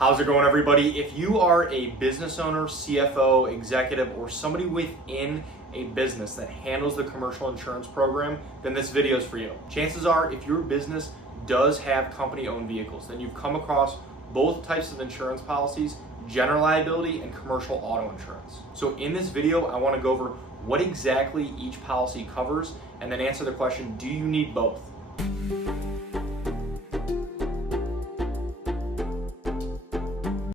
How's it going, everybody? If you are a business owner, CFO, executive, or somebody within a business that handles the commercial insurance program, then this video is for you. Chances are, if your business does have company-owned vehicles, then you've come across both types of insurance policies, general liability and commercial auto insurance. So in this video, I want to go over what exactly each policy covers and then answer the question, do you need both?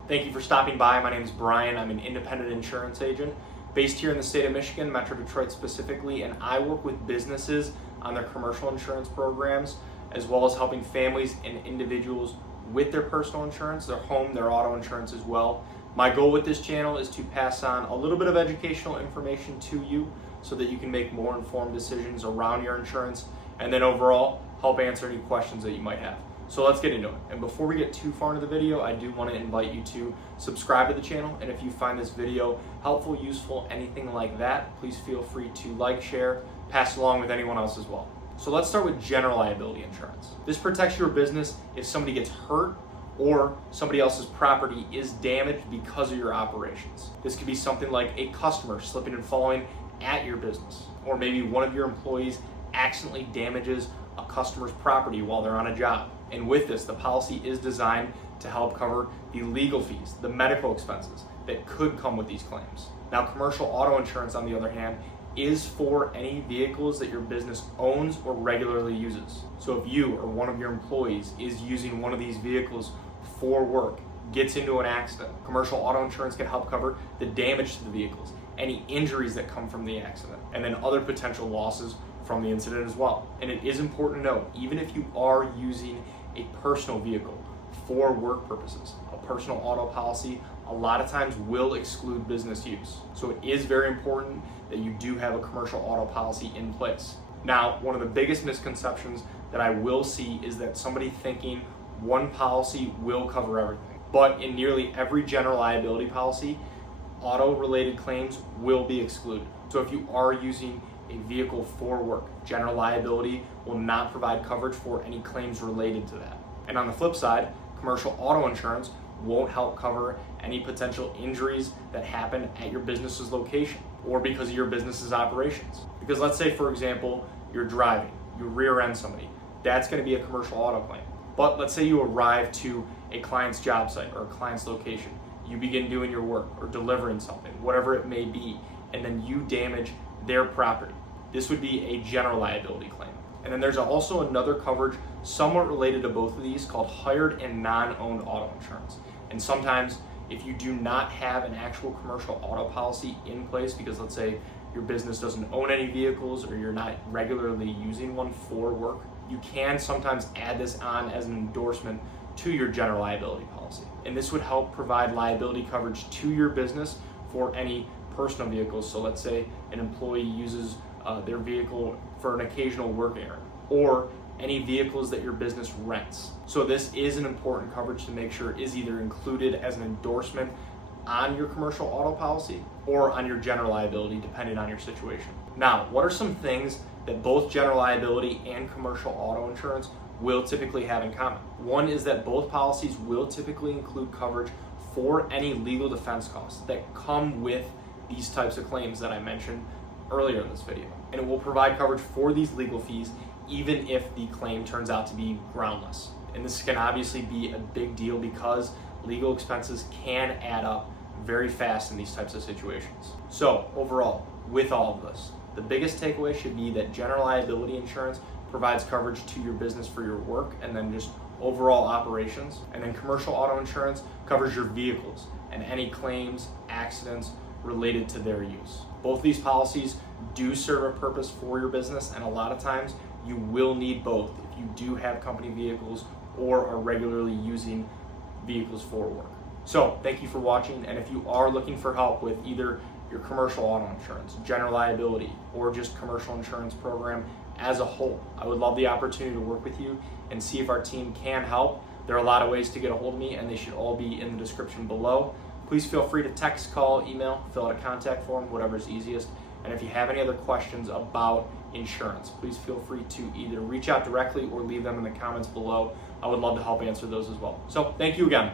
Thank you for stopping by. My name is Brian. I'm an independent insurance agent based here in the state of Michigan, Metro Detroit specifically, and I work with businesses on their commercial insurance programs, as well as helping families and individuals with their personal insurance, their home, their auto insurance as well. My goal with this channel is to pass on a little bit of educational information to you so that you can make more informed decisions around your insurance and then overall help answer any questions that you might have. So let's get into it. And before we get too far into the video, I do want to invite you to subscribe to the channel. And if you find this video helpful, useful, anything like that, please feel free to like, share, pass along with anyone else as well. So let's start with general liability insurance. This protects your business if somebody gets hurt or somebody else's property is damaged because of your operations. This could be something like a customer slipping and falling at your business, or maybe one of your employees accidentally damages a customer's property while they're on a job. And with this, the policy is designed to help cover the legal fees, the medical expenses that could come with these claims. Now, commercial auto insurance, on the other hand, is for any vehicles that your business owns or regularly uses. So if you or one of your employees is using one of these vehicles for work, gets into an accident, commercial auto insurance can help cover the damage to the vehicles, any injuries that come from the accident, and then other potential losses from the incident as well. And it is important to note, even if you are using a personal vehicle for work purposes, a personal auto policy a lot of times will exclude business use. So it is very important that you do have a commercial auto policy in place. Now, one of the biggest misconceptions that I will see is that somebody thinking one policy will cover everything. But in nearly every general liability policy, auto-related claims will be excluded. So if you are using a vehicle for work, general liability will not provide coverage for any claims related to that. And on the flip side, commercial auto insurance won't help cover any potential injuries that happen at your business's location or because of your business's operations. Because let's say, for example, you're driving, you rear end somebody, that's going to be a commercial auto claim. But let's say you arrive to a client's job site or a client's location, you begin doing your work or delivering something, whatever it may be, and then you damage their property. This would be a general liability claim. And then there's also another coverage somewhat related to both of these called hired and non-owned auto insurance. And sometimes if you do not have an actual commercial auto policy in place, because let's say your business doesn't own any vehicles or you're not regularly using one for work, you can sometimes add this on as an endorsement to your general liability policy. And this would help provide liability coverage to your business for any personal vehicles. So let's say an employee uses their vehicle for an occasional work errand, or any vehicles that your business rents. So this is an important coverage to make sure is either included as an endorsement on your commercial auto policy or on your general liability, depending on your situation. Now, what are some things that both general liability and commercial auto insurance will typically have in common? One is that both policies will typically include coverage for any legal defense costs that come with these types of claims that I mentioned earlier in this video. And it will provide coverage for these legal fees even if the claim turns out to be groundless. And this can obviously be a big deal because legal expenses can add up very fast in these types of situations. So overall, with all of this, the biggest takeaway should be that general liability insurance provides coverage to your business for your work and then just overall operations. And then commercial auto insurance covers your vehicles and any claims, accidents related to their use. Both these policies do serve a purpose for your business, and a lot of times you will need both if you do have company vehicles or are regularly using vehicles for work. So thank you for watching, and if you are looking for help with either your commercial auto insurance, general liability, or just commercial insurance program as a whole, I would love the opportunity to work with you and see if our team can help. There are a lot of ways to get a hold of me, and they should all be in the description below. Please feel free to text, call, email, fill out a contact form, whatever is easiest. And if you have any other questions about insurance, please feel free to either reach out directly or leave them in the comments below. I would love to help answer those as well. So thank you again.